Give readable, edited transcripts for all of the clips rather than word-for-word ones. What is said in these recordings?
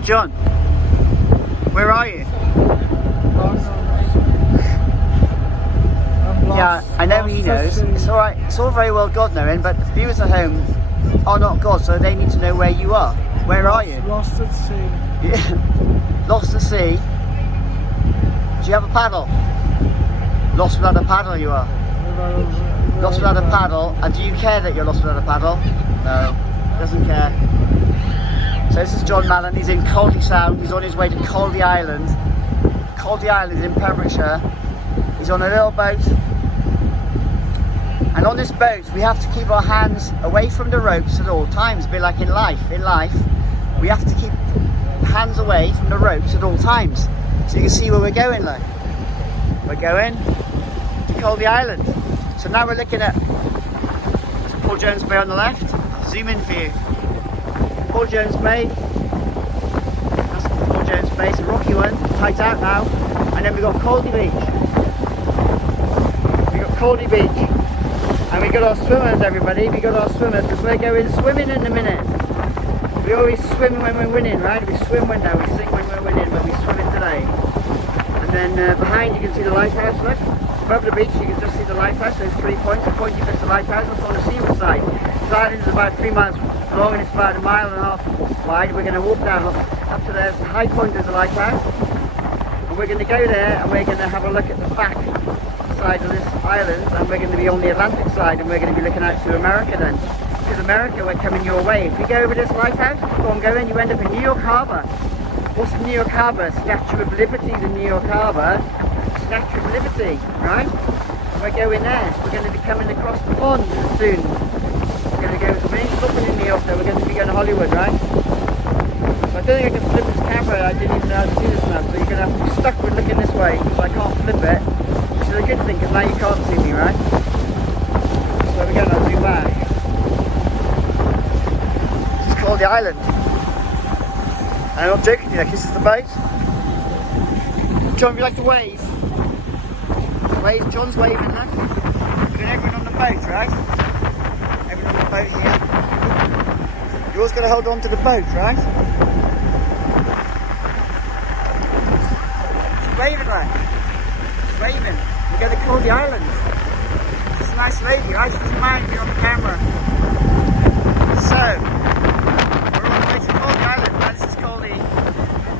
So John, where are you? Yeah, I know he knows. It's alright, it's all very well God knowing, but the viewers at home are not God, so they need to know where you are. Where are you? Lost at sea. Yeah. Lost at sea. Do you have a paddle? Lost without a paddle you are. Lost without a paddle. And do you care that you're lost without a paddle? No, doesn't care. So this is John Mallon, he's in Caldey Sound, he's on his way to Caldey Island. Caldey Island is in Pembrokeshire. He's on a little boat. And on this boat we have to keep our hands away from the ropes at all times. A bit like in life. In life, we have to keep hands away from the ropes at all times. So you can see where we're going like. We're going to Caldey Island. So now we're looking at Paul Jones Bay on the left. Zoom in for you. Paul Jones Bay. That's Paul Jones Bay. It's a rocky one. Tight out now. And then we've got Caldey Beach. We've got Caldey Beach. And we got our swimmers, everybody. We got our swimmers because we're going swimming in a minute. We always swim when we're winning, right? We swim when now. We sing when we're winning, but we swim it today. And then behind you can see the lighthouse. Look. Above the beach you can just see the lighthouse. There's 3 points. The point you get the lighthouse. That's on the seaward side. The island is about 3 miles long and it's about 1.5 miles wide. We're going to walk down up to there. The high point is the lighthouse. And we're going to go there and we're going to have a look at the back side of this island, and we're going to be on the Atlantic side, and we're going to be looking out to America then. Because America, we're coming your way. If you go over this lighthouse, keep on going, you end up in New York Harbour. What's New York Harbour? Statue of Liberty is in New York Harbour. Statue of Liberty, right? We're going there. We're going to be coming across the pond soon. We're going to go, we ain't stopping in New York though, we're going to be going to Hollywood, right? So I don't think I can flip this camera, I didn't even know how to do this now, so you're going to have to be stuck with looking this way, because I can't flip it. Which is a good thing, because now you can't see me, right? So we're going to zoom back. This is Caldey Island. And I'm not joking, like, this is the boat. John, would you like to wave? Wave, John's waving, look. We've got everyone on the boat, right? Everyone on the boat here. You're always going to hold on to the boat, right? She's waving, like. She's waving. We go to Caldey Island. She's a nice lady, right? She doesn't mind being on the camera. So, we're on the way to Caldey Island. Now this is Caldey.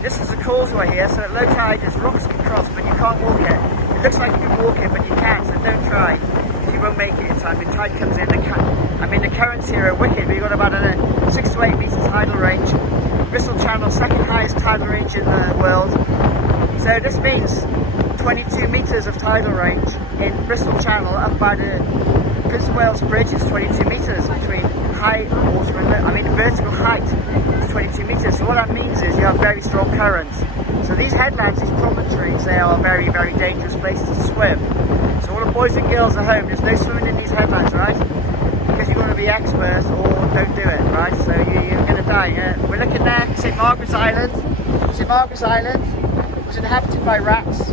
This is a causeway here, so at low tide there's rocks you can cross, but you can't walk it. It looks like you can walk it, but you can't, so don't try. Because you won't make it in time. The tide comes in, the currents here are wicked. We've got about a 6 to 8 metre tidal range. Bristol Channel, second highest tidal range in the world. So this means 22 metres of tidal range in Bristol Channel up by the Prince of Wales Bridge is 22 metres between high water and vertical height is 22 metres. So what that means is you have very strong currents. So these headlands, these promontories, they are very, very dangerous places to swim. So all the boys and girls at home, there's no swimming in these headlands, right? Because you want to be experts or don't do it, right? So you're going to die. We're looking there, St Margaret's Island. St Margaret's Island was inhabited by rats.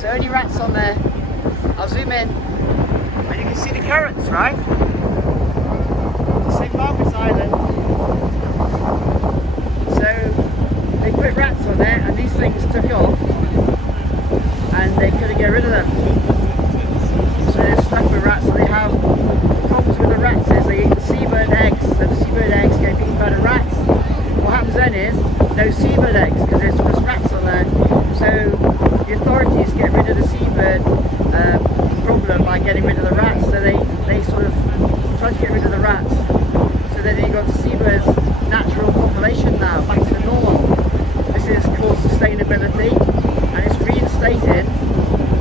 So only rats on there. I'll zoom in and you can see the currents, right? St Margaret's Island. So they put rats on there and these things took off and they couldn't get rid of them. So they're stuck with rats, so they have problems with the rats is they eat the seabird eggs, so the seabird eggs get eaten by the rats. What happens then is no seabird eggs because there's just rats on there. So the authorities get rid of the seabird problem by getting rid of the rats, so they sort of try to get rid of the rats. So then you've got the seabird's natural population now back to normal. This is called sustainability and it's reinstated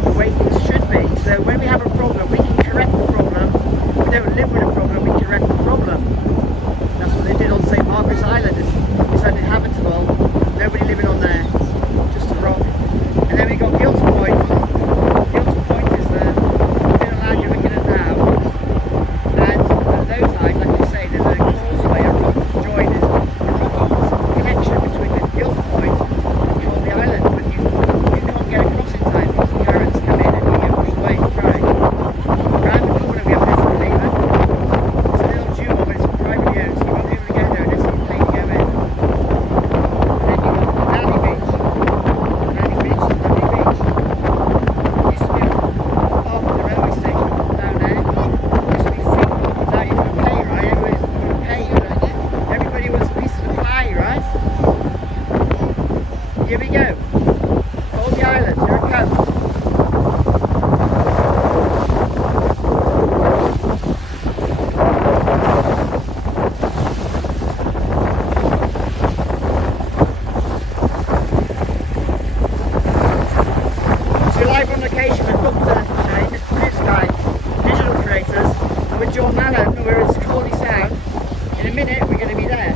the way things should be. So when we have a problem, we can correct the problem. We don't live with a problem, we correct the problem. That's what they did on St Margaret's Island. It's uninhabitable, nobody living on there, just a rock. And then we got Gilton Point. Gilton Point is the little land you're looking at now. And at low tide, like you say, there's a causeway, a rock join, a rock connection between the Gilton Point and Caldey Island. But you can't get across in time because the currents come in and you get pushed away. Right. Around the corner we have this river. It's a little going to be there.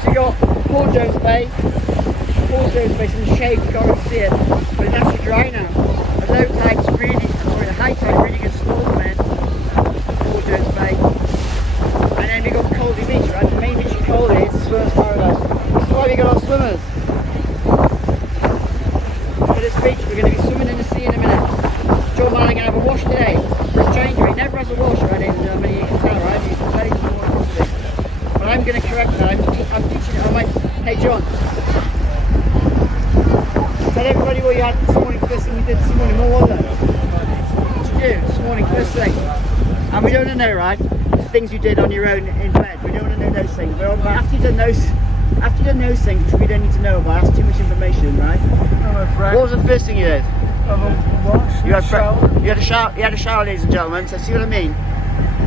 So you got Paul Jones Bay. Paul Jones Bay's in the shade, you can't really see it, but it's actually dry now. The low tide's really, sorry, the high tide really good storm in Paul Jones Bay. And then we got Caldey Beach, right? The main beach in Caldey is the swimmers' paradise. This is why we got our swimmers. For this beach, we're going to be swimming in the sea in a minute. John and I are going to have a wash today. For a stranger, he never has a wash, right? In Germany, you can tell, right? You can tell he's more interested. But I'm going to correct that. I'm teaching it. I'm like, hey John, tell everybody what you had this morning, first thing you did this morning. What was it? What did you do this morning, first thing? And we don't want to know, right? The things you did on your own in bed. We don't want to know those things. But after you've done those things, which we don't need to know about, that's too much information, right? What was the first thing you did? You had a shower, ladies and gentlemen. So see what I mean?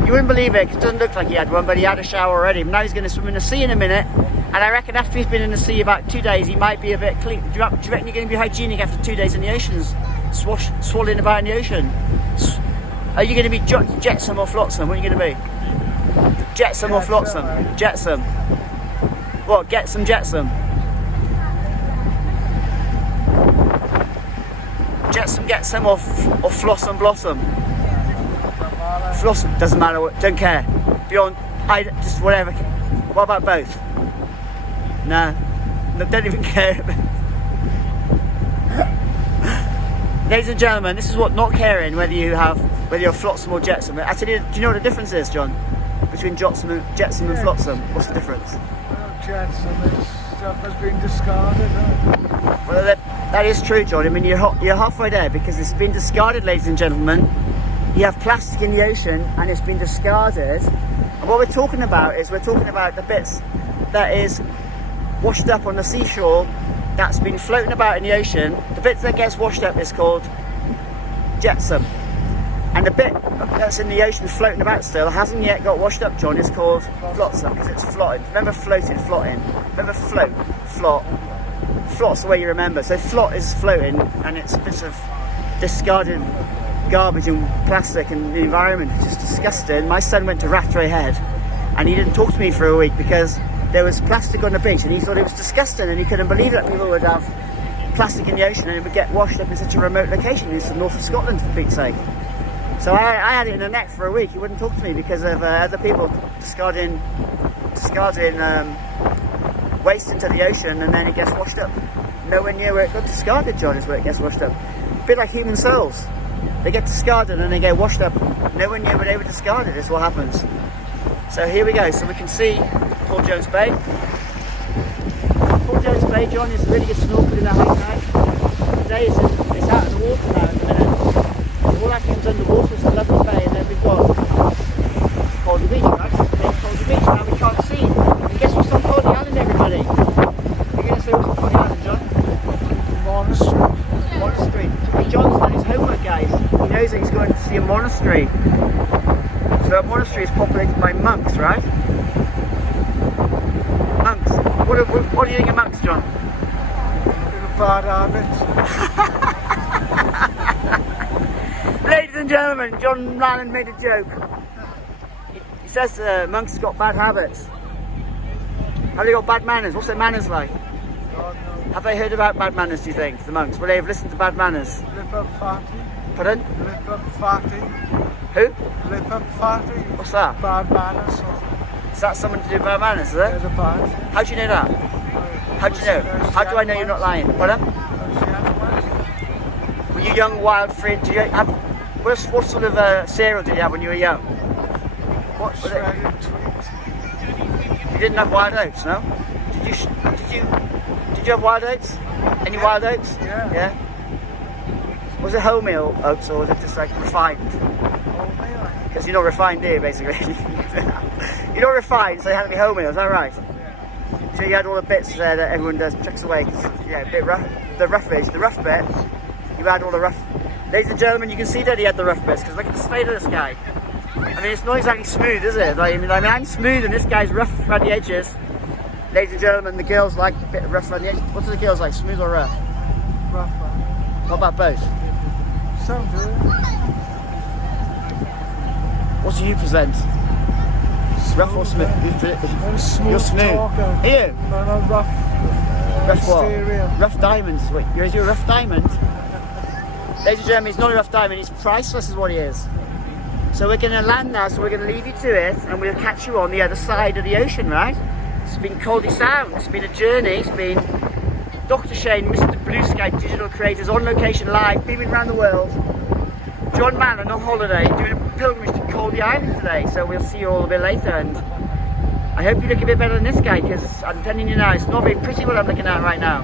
You wouldn't believe it, 'cause it doesn't look like he had one, but he had a shower already. Now he's going to swim in the sea in a minute. And I reckon after he's been in the sea about 2 days, he might be a bit clean. Do you reckon you're going to be hygienic after 2 days in the oceans? Swallowing about in the ocean? Are you going to be jetsam or flotsam? What are you going to be? Jetsam or flotsam? Jetsam. What? Get some jetsam? Jetsam or flossam blossom? Flossam, doesn't matter, don't care. Beyond, just whatever. What about both? No, don't even care. Ladies and gentlemen, this is what not caring whether you're flotsam or jetsam. Actually, do you know what the difference is, John? Between jetsam and flotsam? What's the difference? Jetsam is stuff has been discarded. Well, that is true, John. I mean, you're halfway there, because it's been discarded, ladies and gentlemen. You have plastic in the ocean and it's been discarded. And what we're talking about the bits that is washed up on the seashore, that's been floating about in the ocean. The bit that gets washed up is called jetsam. And the bit that's in the ocean floating about still hasn't yet got washed up, John, is called flotsam, because it's floating. Remember floating, flotting. Remember float, flot. Flot's the way you remember. So flot is floating, and it's bits of discarded garbage and plastic and the environment. It's just disgusting. My son went to Rattray Head and he didn't talk to me for a week because there was plastic on the beach and he thought it was disgusting, and he couldn't believe that people would have plastic in the ocean and it would get washed up in such a remote location. It's the north of Scotland, for Pete's sake. So I had it in the net for a week. He wouldn't talk to me because of other people discarding waste into the ocean, and then it gets washed up. Nowhere near where it got discarded, John, is where it gets washed up. A bit like human souls. They get discarded and they get washed up. Nowhere near where they were discarded is what happens. So here we go. So we can see Paul Jones Bay. Paul Jones Bay, John, is really good snorkeling in the high tide. Today it's out in the water now at the minute. All that comes underwater, it's a lovely bay, and then we've got Caldey Beach, right? Caldey Beach. Now we can't see. And guess what's on Caldey Island, everybody? You're going to say what's on Caldey Island, John? Monastery. John's done his homework, guys. He knows that he's going to see a monastery. So a monastery is populated by monks, right? Monks. What do you think of monks, John? Bad habits. Ladies and gentlemen, John Lannan made a joke. He says monks have got bad habits. Have they got bad manners? What's their manners like? Have they heard about bad manners, do you think, the monks? Will they have listened to bad manners? Lip up fatty. Pardon? Lip up fatty. Who? Lip up fatty. What's that? Bad manners. Is that something to do with bad manners, is it? There's a bad. How do you know that? How do you know? How do I know you're not lying? Pardon? Were you young, wild, free? Do you have, what sort of cereal did you have when you were young? What was it? You didn't have wild oats, no? Did you have wild oats? Any wild oats? Yeah. Yeah? Was it wholemeal oats, or was it just like refined? Wholemeal. Because you're not refined here, basically. You're not refined, so it had to be wholemeal, is that right? Yeah. So you had all the bits there that everyone does, chucks away. Yeah, a bit rough. The roughage, the rough bit. You had all the rough. Ladies and gentlemen, you can see that he had the rough bits, because look at the state of this guy. I mean, it's not exactly smooth, is it? I mean, I'm smooth and this guy's rough around the edges. Ladies and gentlemen, the girls like a bit rough around the edges. What do the girls like, smooth or rough? Rough. What about both? Sounds good. What do you present? Rough or smooth? I'm a smooth You're smooth. talker. Are you? And I'm rough. Rough what? Exterior. Rough diamonds. Wait, you're a rough diamond? Ladies and gentlemen, it's not a rough diamond, it's priceless is what it is. So we're going to land now, so we're going to leave you to it, and we'll catch you on the other side of the ocean, right? It's been Caldey Sound, it's been a journey, it's been Dr. Shane, Mr. Blue Sky Digital Creators, on location live, beaming around the world. John Mallon on holiday, doing a pilgrimage to Caldey Island today, so we'll see you all a bit later, and I hope you look a bit better than this guy, because I'm telling you now, it's not very pretty what I'm looking at right now.